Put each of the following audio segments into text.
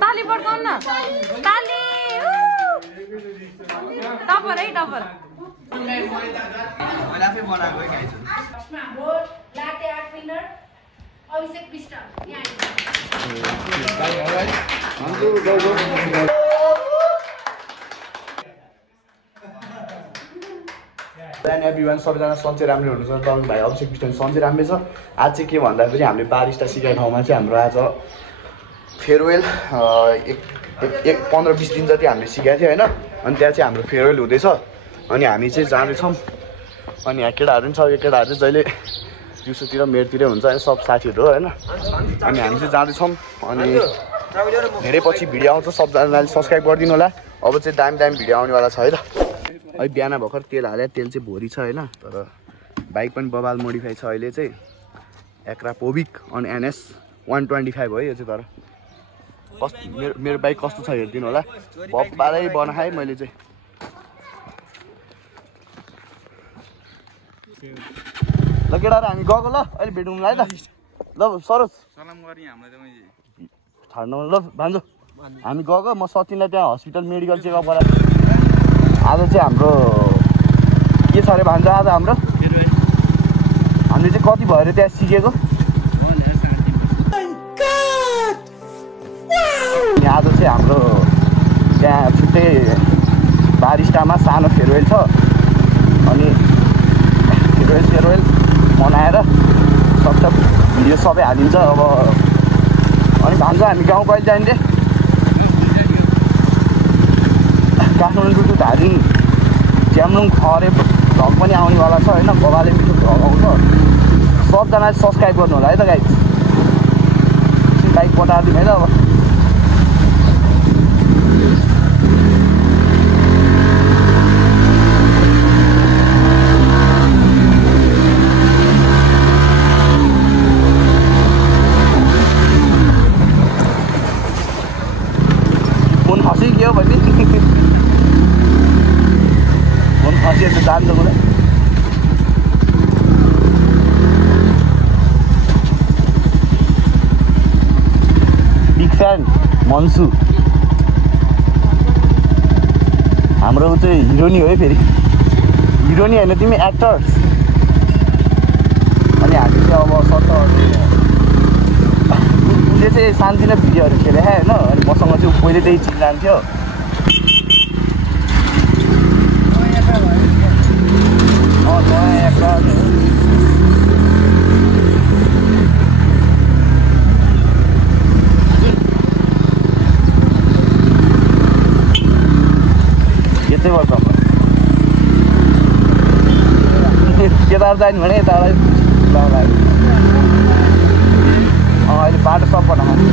ताली पड्काउन न ताली टपर है टपर मैले आफै बनाएको है गाइस हाम्रो लाटे आर्ट विनर अभिषेक पृष्ठ यहाँ एभ्रिवान सबैजना सन्चै राम्रै हुनुहुन्छ तपाईँ भाइ अभिषेक पृष्ठ सन्चै राम्रै छ आज चाहिँ के भन्दाखेरि हामीले बारिस्टा सिकाउने ठाउँमा चाहिँ हाम्रो आज फेयरवेल एक 15-20 दिन जति हामीले सिकाएको थियो होइन अनि त्यहाँ चाहिँ हाम्रो फेयरवेल हुँदैछ अनि हामी चाहिँ जाँदैछौँ अनि यहाँ केटाहरू पनि छ यो केटाहरू चाहिँ जहिले दिउँसोतिर मेरोतिरै हुन्छ होइन सब साथीहरू हो होइन अनि हामी चाहिँ जाँदैछौँ अनि धेरै पछि भिडियो आउँछ सबजनाले सब्सक्राइब गरिदिनु होला अब चाहिँ दामी दामी भिडियो आउनेवाला छ है त अहिले बिहान भर्खर तेल हाले तेल चाहिँ भोरी छ होइन तर बाइक पनि बबाल मोडिफाई छ अहिले चाहिँ एक्रा पोभिक अनि NS 125 हो यो चाहिँ तर कस्तो मेरो बाइक कस्तो छ हेरिदिनु होला बबालै बनाएँ मैले चाहिँ ल केटाहरू हामी गएको ल अहिले भेटौँला है त ल सरोज सलाम गर्ने हामीलाई त मैले छाड्नु ल भान्जो हामी गएको म सचिनलाई त्यहाँ हस्पिटल मेडिकल चेकअप गराएर आज चाहिँ हाम्रो के छ अरे भान्जा आज हाम्रो हामीले चाहिँ कति भयो अरे त्यहाँ सिकेको आज चाहिँ हाम्रो त्यहाँ छुट्टै बारिस्टामा सानो फेयरवेल छ अनि फेयरवेल मनाएर सब भिडियो सबै हालिन्छ अब अनि भान्जा हामी गाउँ कहिले जाने काठमाडौँ टु धादिङ च्याम्लुङ खरे भ्लग पनि आउनेवाला छ होइन बबाले मिठो भ्लग आउँछ सबजनाले सब्सक्राइब गर्नु होला है त गाइस लाइक पठाइदिउँ है त अब फोन खसिगयो भने फोन खसियो त जान्छ मलाई बिग फ्यान मन्सु हाम्रो चाहिँ हिरोनी हो है फेरि हिरोनी होइन तिमी एक्टर्स अनि हामी चाहिँ अब सट्ट उसले चाहिँ सानोतिनो भिडियोहरू खेले होइन अनि मसँग चाहिँ पहिले त्यही चिन्जान्थ्यो यतै वर्ष केदार जाने भने यता अहिले बाटो सब बनाएको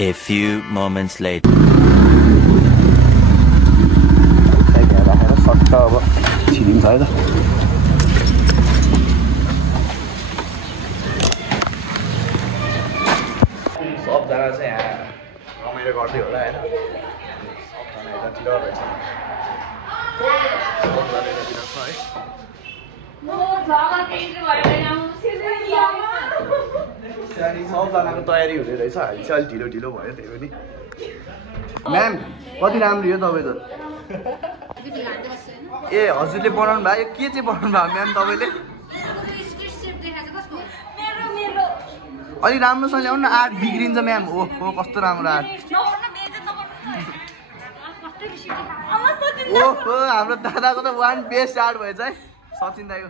A few moments later. सट्ट अब छिरिन्छ है त सबजना चाहिँ यहाँ रमाइलो गर्दै होला होइन सबजना यतातिर रहेछ सबजनाको तयारी हुँदै रहेछ हामी चाहिँ अलिक ढिलो ढिलो भयो त्यही पनि म्याम कति राम्रो हो तपाईँ त ए हजुरले बनाउनु भयो के चाहिँ बनाउनु भयो म्याम तपाईँले अलिक राम्रोसँग ल्याउनु न आर्ट बिग्रिन्छ म्याम ओहो कस्तो राम्रो आर्ट ओहो हाम्रो दादाको त वान बेस्ट आर्ट भएछ है सचिन दाइको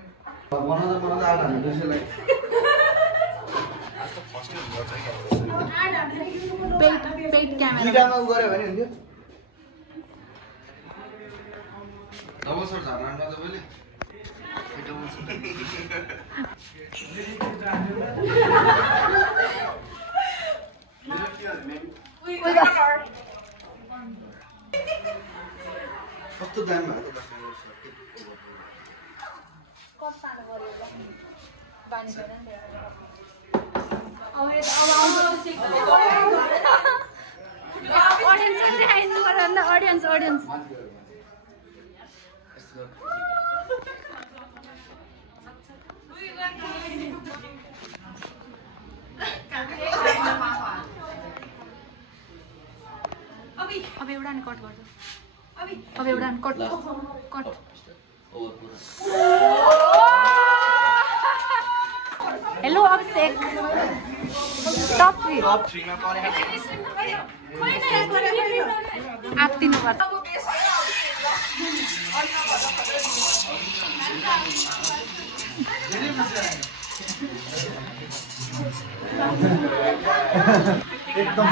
दुईटामा उ गऱ्यो भने हुन्थ्यो ऑडियंस अब एउटा नि कट गर्छु अब एउटा नि कट हेलो अभिषेक टप 3 मा आत्तिनु पर्छ एकदम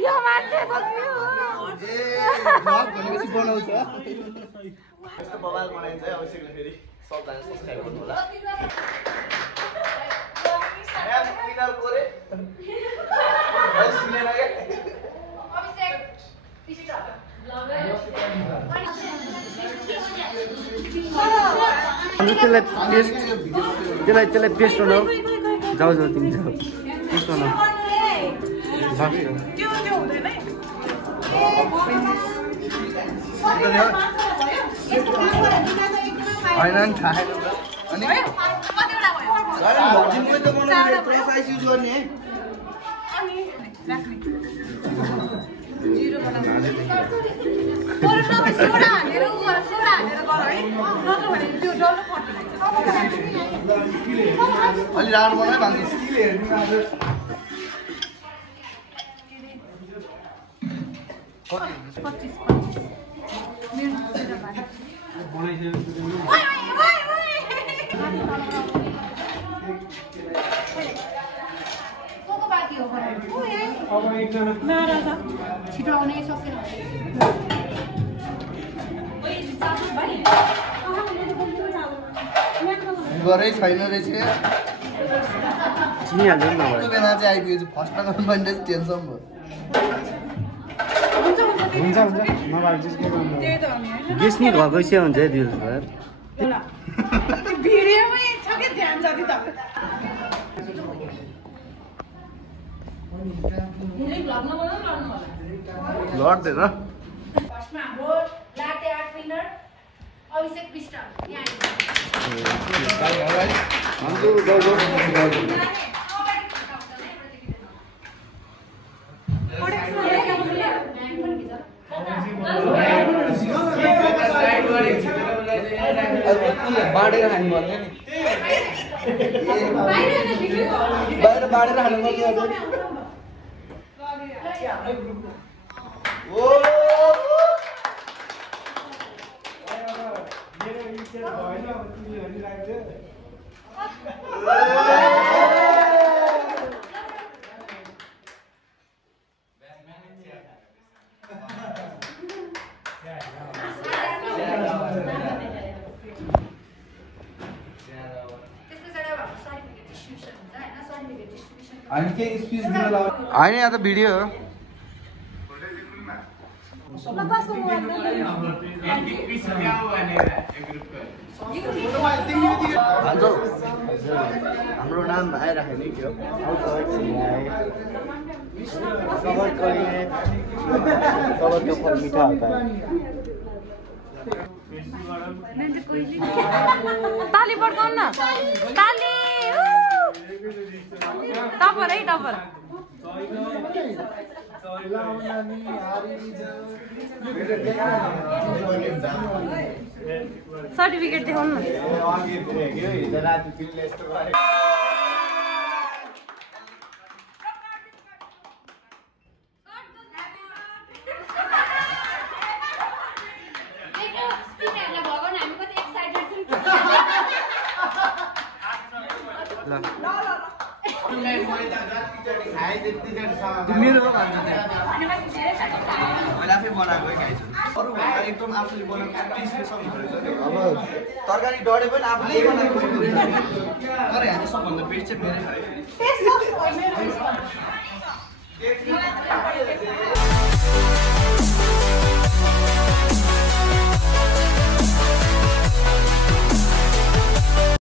यो मान्छे यस्तो बवाल बनाइन्छ अवश्य फेरि सबजना सब्स्क्राइब गर्नु होला त्यसलाई पेस्ट बनाऊ जाऊ तिमी जाऊ पेस्ट बनाऊ होइन नि थाहा अनि साइज युज गर्ने है अलि राउन्ड बनाइ भन्दैछु छिटो आउने सक्दैन गरै छैन रहेछ चिनिहाल्यो नि नभए बेला चाहिँ आइपुगेछ फर्स्टमा गर्नु टेन्सन भयो हुन्छ नभए गेस नि घरकै से हुन्छ है दिल सर भिडियोमै छ के ध्यान जति त लड्दैन फर्स्टमा हाम्रो लाटे आर्ट विनर अभिषेक विष्ट यहाँ बाँडेर खानु पर्ने नि बाहिर बाँडेर खानु पर्ने होइन यहाँ त भिडियो हो हाम्रो नाम आइराख्यो नि के हो सबैको फल मिठा होता है ताली पड्काउन न ताली टपर है टपर सर्टिफिकेट देखाउनु न मेरो हो भन्छ मैले आफै बनाएको खाइछु अरू भन्दा एकदम आफूले बनाएको स्पेसल हुन्छ अब तरकारी डढे पनि आफूले बनाएको तर यहाँ सबभन्दा बेस्ट चाहिँ मेरै खायो